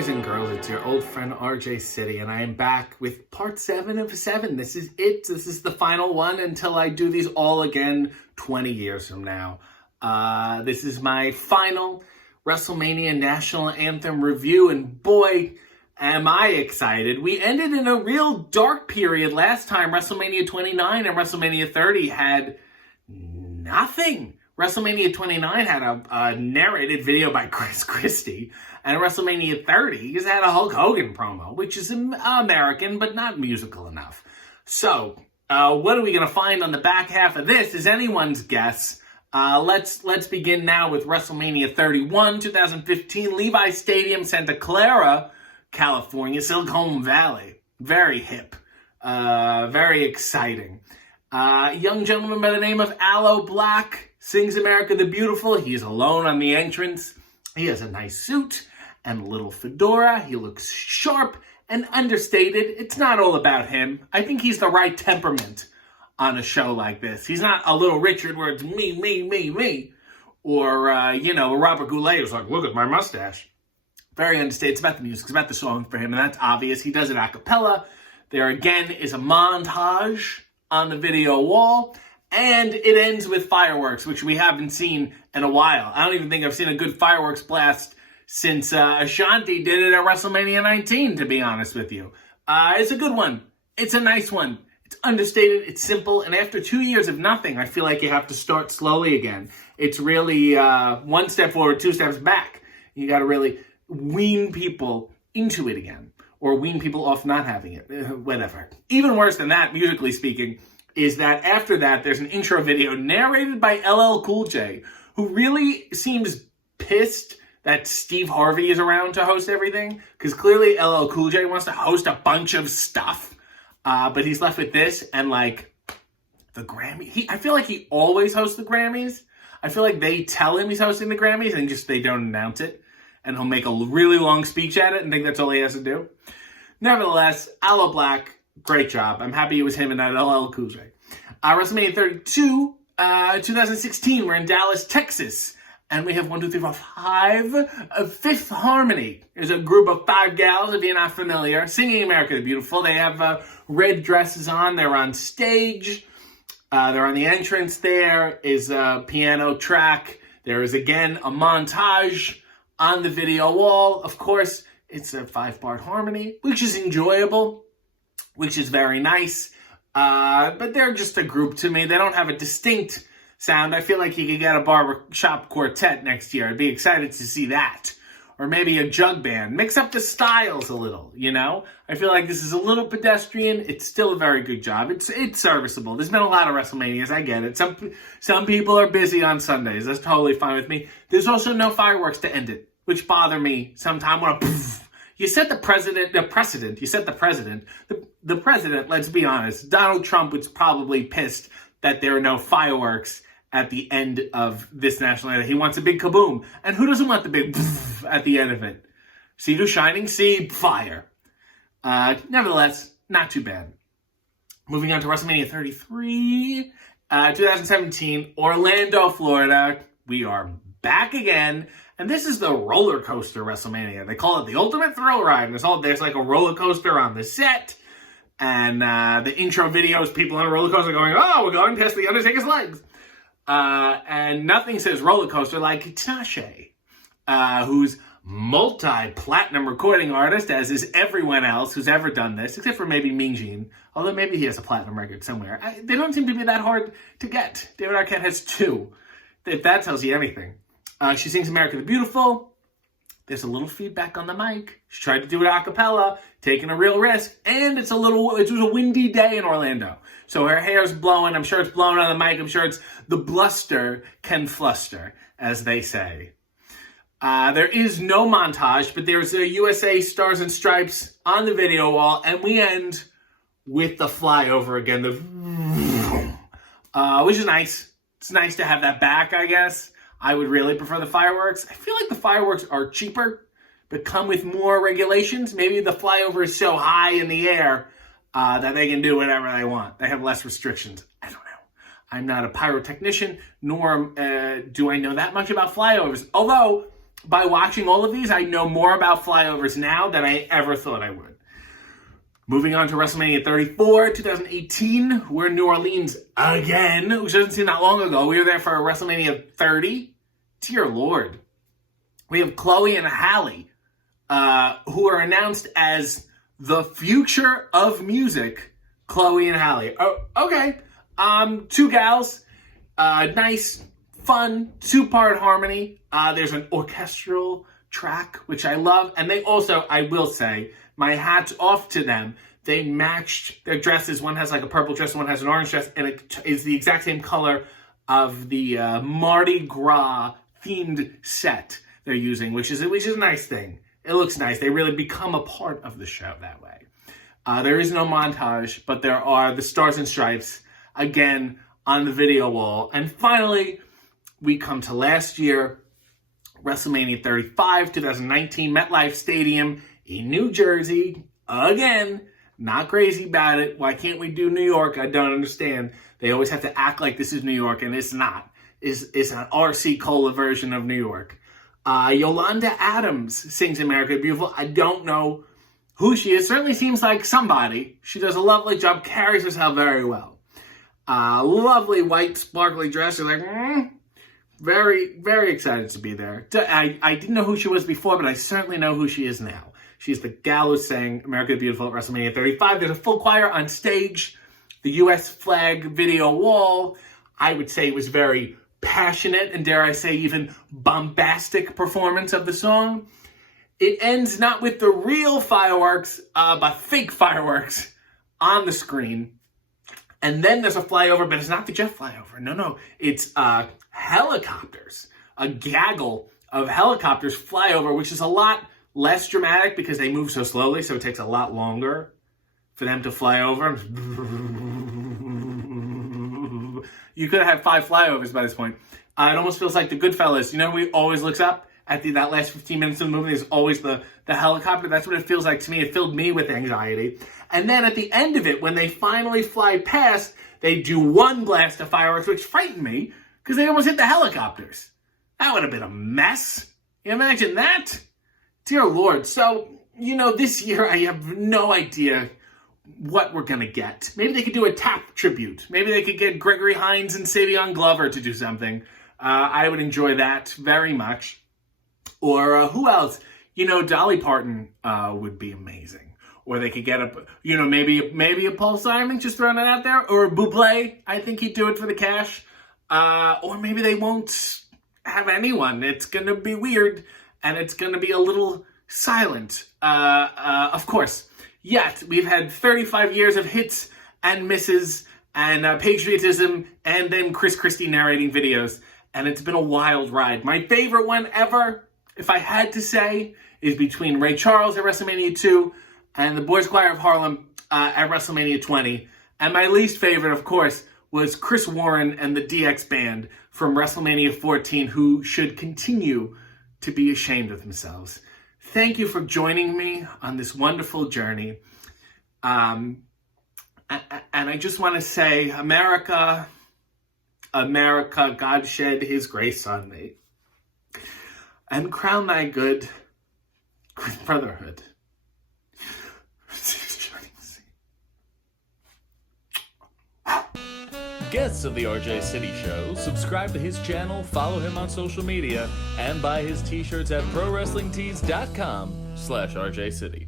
boys and girls, it's your old friend RJ City, and I am back with part 7 of 7. This is it. This is the final one until I do these all again 20 years from now. This is my final Wrestlemania National Anthem review, and boy, am I excited. We ended in a real dark period last time. WrestleMania 29 and WrestleMania 30 had nothing. WrestleMania 29 had a narrated video by Chris Christie, and WrestleMania 30 has had a Hulk Hogan promo, which is American, but not musical enough. So, what are we going to find on the back half of this is anyone's guess. Let's begin now with WrestleMania 31, 2015, Levi's Stadium, Santa Clara, California, Silicon Valley. Very hip. Very exciting. Young gentleman by the name of Aloe, Blacc, sings America the Beautiful. He's alone on the entrance. He has a nice suit and a little fedora. He looks sharp and understated. It's not all about him. I think he's the right temperament on a show like this. He's not a Little Richard where it's me. Or, Robert Goulet who's like, look at my mustache. Very understated. It's about the music. It's about the song for him, and that's obvious. He does it a cappella. There again is a montage on the video wall. And it ends with fireworks, which we haven't seen in a while. I don't even think I've seen a good fireworks blast since Ashanti did it at WrestleMania 19, to be honest with you. It's a good one. It's a nice one. It's understated. It's simple. And after 2 years of nothing, I feel like you have to start slowly again. It's really one step forward, 2 steps back. You got to really wean people into it again, or wean people off not having it, whatever. Even worse than that, musically speaking, is that after that, there's an intro video narrated by LL Cool J, who really seems pissed that Steve Harvey is around to host everything, because clearly LL Cool J wants to host a bunch of stuff, but he's left with this, and like, the Grammy, I feel like he always hosts the Grammys. I feel like they tell him he's hosting the Grammys, and just they don't announce it, and he'll make a really long speech at it, and think that's all he has to do. Nevertheless, Aloe Blacc, great job. I'm happy it was him and not LL Cool J. WrestleMania 32, 2016. We're in Dallas, Texas. And we have 1, 2, 3, 4, 5. Fifth Harmony. There's a group of 5 gals, if you're not familiar, singing America the Beautiful. They have red dresses on. They're on stage. They're on the entrance. There is a piano track. There is, again, a montage on the video wall. Of course, it's a 5-part harmony, which is enjoyable, which is very nice. But they're just a group to me. They don't have a distinct sound. I feel like you could get a barbershop quartet next year. I'd be excited to see that. Or maybe a jug band. Mix up the styles a little, you know? I feel like this is a little pedestrian. It's still a very good job. It's serviceable. There's been a lot of WrestleManias. I get it. Some people are busy on Sundays. That's totally fine with me. There's also no fireworks to end it, which bother me sometimes when you set the precedent. You set the president. The president, let's be honest, Donald Trump was probably pissed that there are no fireworks at the end of this national anthem. He wants a big kaboom. And who doesn't want the big at the end of it? Sea to shining sea, fire. Nevertheless, not too bad. Moving on to WrestleMania 33, 2017, Orlando, Florida. We are back again. And this is the roller coaster WrestleMania. They call it the ultimate thrill ride. There's like a roller coaster on the set. And the intro video is people on a roller coaster going, oh, we're going past the Undertaker's legs. And nothing says roller coaster like Tinashe, who's multi-platinum recording artist, as is everyone else who's ever done this, except for maybe Mean Gene. Although maybe he has a platinum record somewhere. They don't seem to be that hard to get. David Arquette has 2, if that tells you anything. She sings America the Beautiful. There's a little feedback on the mic. She tried to do it a cappella, taking a real risk, and it was a windy day in Orlando. So her hair's blowing. I'm sure it's blowing on the mic. I'm sure it's the bluster can fluster, as they say. There is no montage, but there's a USA Stars and Stripes on the video wall, and we end with the flyover again, which is nice. It's nice to have that back, I guess. I would really prefer the fireworks. I feel like the fireworks are cheaper, but come with more regulations. Maybe the flyover is so high in the air that they can do whatever they want. They have less restrictions. I don't know. I'm not a pyrotechnician, nor do I know that much about flyovers. Although, by watching all of these, I know more about flyovers now than I ever thought I would. Moving on to WrestleMania 34, 2018, we're in New Orleans again, which doesn't seem that long ago. We were there for WrestleMania 30. Dear Lord. We have Chloe and Halle, who are announced as the future of music. Chloe and Halle. Oh, okay. Two gals. Nice, fun, two-part harmony. There's an orchestral track, which I love. And they also, I will say, my hat's off to them. They matched their dresses. One has like a purple dress, one has an orange dress, and it is the exact same color of the Mardi Gras themed set they're using, which is a nice thing. It looks nice. They really become a part of the show that way. There is no montage, but there are the stars and stripes again on the video wall. And finally, we come to last year, WrestleMania 35, 2019, MetLife Stadium in New Jersey. Again, not crazy about it. Why can't we do New York? I don't understand. They always have to act like this is New York, and it's not. It's an RC Cola version of New York. Yolanda Adams sings America the Beautiful. I don't know who she is. Certainly seems like somebody. She does a lovely job, carries herself very well. Lovely white sparkly dress. You're like, very, very excited to be there. I didn't know who she was before, but I certainly know who she is now. She's the gal who sang America the Beautiful at WrestleMania 35. There's a full choir on stage. The U.S. flag video wall. I would say it was very passionate and, dare I say, even bombastic performance of the song. It ends not with the real fireworks, but fake fireworks on the screen. And then there's a flyover, but it's not the jet flyover. No. It's helicopters. A gaggle of helicopters fly over, which is a lot less dramatic because they move so slowly, so it takes a lot longer for them to fly over. You could have had 5 flyovers by this point. It almost feels like the Goodfellas. You know, we always looks up at that last 15 minutes of the movie. There's always the helicopter. That's what it feels like to me. It filled me with anxiety. And then at the end of it, when they finally fly past, they do one blast of fireworks, which frightened me because they almost hit the helicopters. That would have been a mess. You imagine that? Dear Lord. So, you know, this year I have no idea what we're going to get. Maybe they could do a tap tribute. Maybe they could get Gregory Hines and Savion Glover to do something. I would enjoy that very much. Or who else? You know, Dolly Parton would be amazing. Or they could get maybe a Paul Simon, just throwing it out there. Or a Bublé. I think he'd do it for the cash. Or maybe they won't have anyone. It's going to be weird. And it's going to be a little silent. Of course. Yet, we've had 35 years of hits and misses and patriotism and then Chris Christie narrating videos. And it's been a wild ride. My favorite one ever, if I had to say, is between Ray Charles at WrestleMania 2 and the Boys Choir of Harlem at WrestleMania 20. And my least favorite, of course, was Chris Warren and the DX Band from WrestleMania 14, who should continue to be ashamed of themselves. Thank you for joining me on this wonderful journey. And I just want to say, America, God shed his grace on me. And crown thy good with brotherhood. Guests of the RJ City Show, subscribe to his channel, follow him on social media, and buy his t-shirts at prowrestlingtees.com/RJ City.